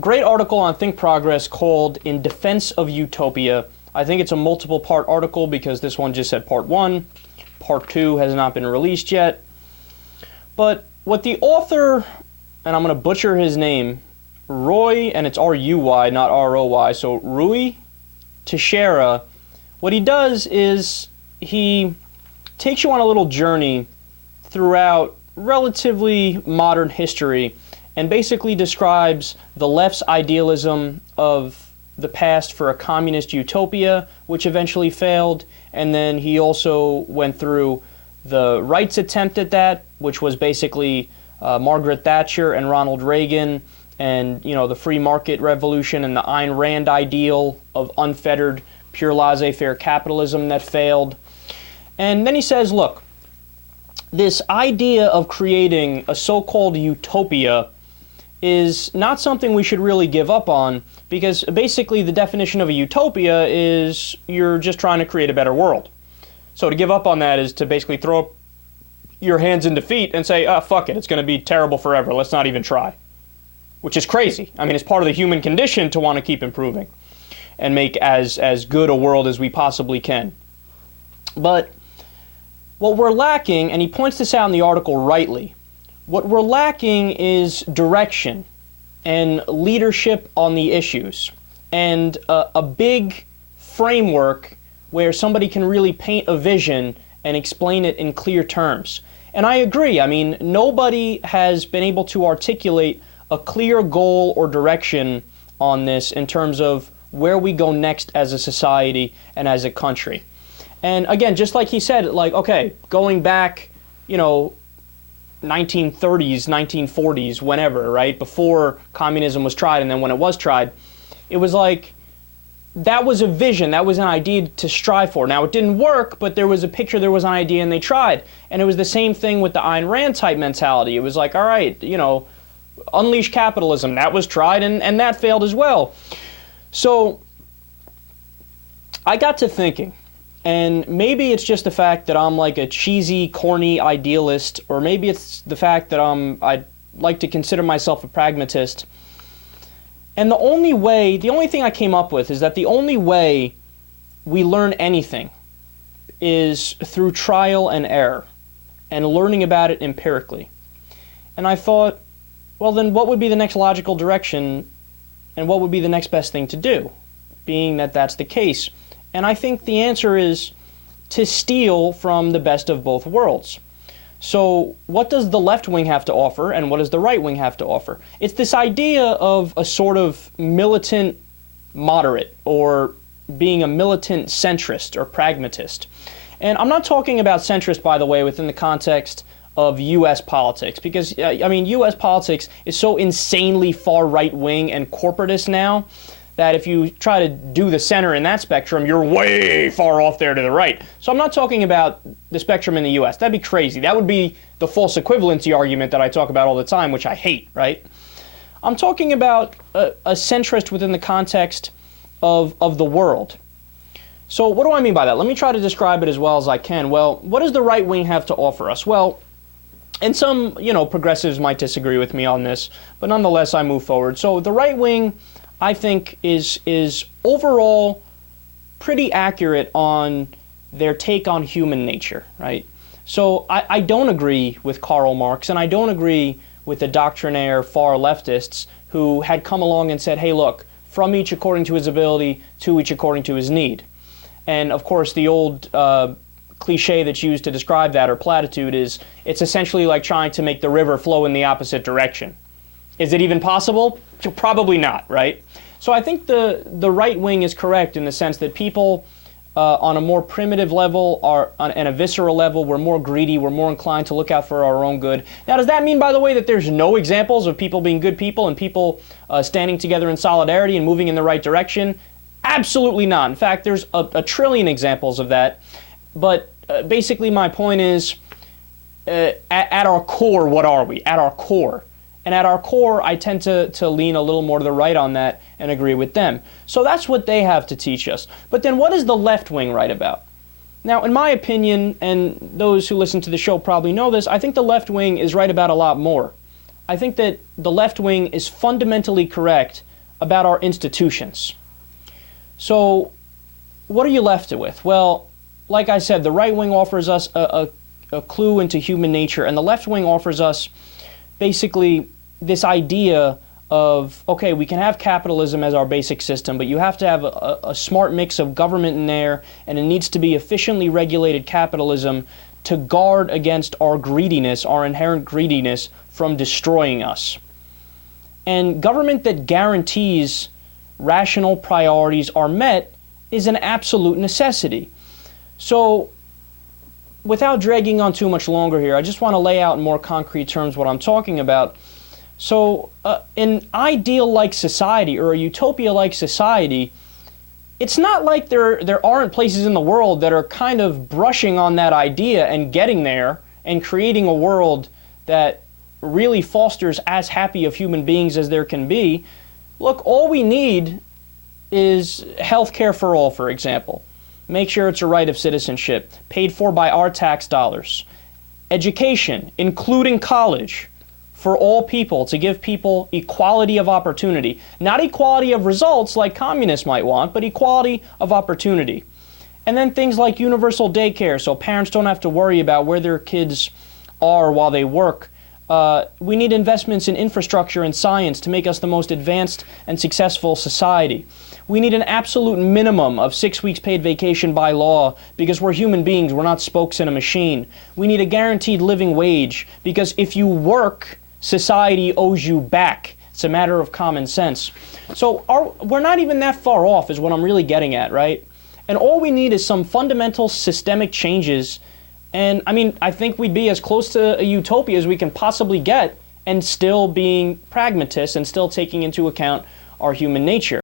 great article on Think Progress called In Defense of Utopia. I think it's a multiple part article because this one just said part 1. Part 2 has not been released yet. But what the author, and I'm going to butcher his name, Roy, and it's R-U-Y, not R-O-Y, so Rui Teixeira, what he does is he takes you on a little journey throughout relatively modern history and basically describes the left's idealism of the past for a communist utopia, which eventually failed, and then he also went through the right's attempt at that, which was basically Margaret Thatcher and Ronald Reagan, and the free market revolution and the Ayn Rand ideal of unfettered, pure laissez-faire capitalism that failed. And then he says, look, this idea of creating a so-called utopia is not something we should really give up on, because basically the definition of a utopia is you're just trying to create a better world. So to give up on that is to basically throw up your hands in defeat and say, fuck it, it's going to be terrible forever, let's not even try. Which is crazy. I mean, it's part of the human condition to want to keep improving and make as good a world as we possibly can. But what we're lacking, and he points this out in the article rightly, what we're lacking is direction and leadership on the issues and a big framework where somebody can really paint a vision and explain it in clear terms. And I agree. I mean, nobody has been able to articulate a clear goal or direction on this in terms of where we go next as a society and as a country. And again, just like he said, like, okay, going back, 1930s, 1940s, whenever, right, before communism was tried, and then when it was tried, it was like, that was a vision, that was an idea to strive for. Now, it didn't work, but there was a picture, there was an idea, and they tried. And it was the same thing with the Ayn Rand type mentality. It was like, all right, unleash capitalism, that was tried, and that failed as well. So I got to thinking, and maybe it's just the fact that I'm like a cheesy, corny idealist, or maybe it's the fact that I'd like to consider myself a pragmatist. And the only thing I came up with is that the only way we learn anything is through trial and error and learning about it empirically. And I thought, well, then what would be the next logical direction and what would be the next best thing to do, being that that's the case? And I think the answer is to steal from the best of both worlds. So what does the left wing have to offer and what does the right wing have to offer? It's this idea of a sort of militant moderate, or being a militant centrist or pragmatist. And I'm not talking about centrist, by the way, within the context of U.S. politics, because, U.S. politics is so insanely far right-wing and corporatist now that if you try to do the center in that spectrum, you're way far off there to the right. So I'm not talking about the spectrum in the U.S. That'd be crazy. That would be the false equivalency argument that I talk about all the time, which I hate, right? I'm talking about a centrist within the context of the world. So what do I mean by that? Let me try to describe it as well as I can. Well, what does the right wing have to offer us? Well, and some, progressives might disagree with me on this, but nonetheless, I move forward. So the right wing, I think, is overall pretty accurate on their take on human nature, right? So I don't agree with Karl Marx, and I don't agree with the doctrinaire far leftists who had come along and said, hey, look, from each according to his ability, to each according to his need. And of course, the old cliche that's used to describe that, or platitude, is it's essentially like trying to make the river flow in the opposite direction. Is it even possible? Probably not, right? So I think the right wing is correct in the sense that people on a more primitive level, and a visceral level, we're more greedy, we're more inclined to look out for our own good. Now, does that mean, by the way, that there's no examples of people being good people and people standing together in solidarity and moving in the right direction? Absolutely not. In fact, there's a trillion examples of that. But basically my point is, at our core, what are we? At our core. And at our core, I tend to lean a little more to the right on that and agree with them. So that's what they have to teach us. But then what is the left wing right about? Now, in my opinion, and those who listen to the show probably know this, I think the left wing is right about a lot more. I think that the left wing is fundamentally correct about our institutions. So what are you left with? Well, like I said, the right wing offers us a clue into human nature, and the left wing offers us basically this idea of, okay, we can have capitalism as our basic system, but you have to have a smart mix of government in there, and it needs to be efficiently regulated capitalism to guard against our greediness, our inherent greediness, from destroying us. And government that guarantees rational priorities are met is an absolute necessity. So, without dragging on too much longer here, I just want to lay out in more concrete terms what I'm talking about. So, an ideal-like society, or a utopia-like society, it's not like there aren't places in the world that are kind of brushing on that idea and getting there and creating a world that really fosters as happy of human beings as there can be. Look, all we need is health care for all, for example. Make sure it's a right of citizenship, paid for by our tax dollars. Education, including college, for all people, to give people equality of opportunity. Not equality of results like communists might want, but equality of opportunity. And then things like universal daycare, so parents don't have to worry about where their kids are while they work. We need investments in infrastructure and science to make us the most advanced and successful society. We need an absolute minimum of 6 weeks paid vacation by law because we're human beings, we're not spokes in a machine. We need a guaranteed living wage because if you work, society owes you back. It's a matter of common sense. So we're not even that far off is what I'm really getting at, right? And all we need is some fundamental systemic changes. And I mean, I think we'd be as close to a utopia as we can possibly get, and still being pragmatists and still taking into account our human nature.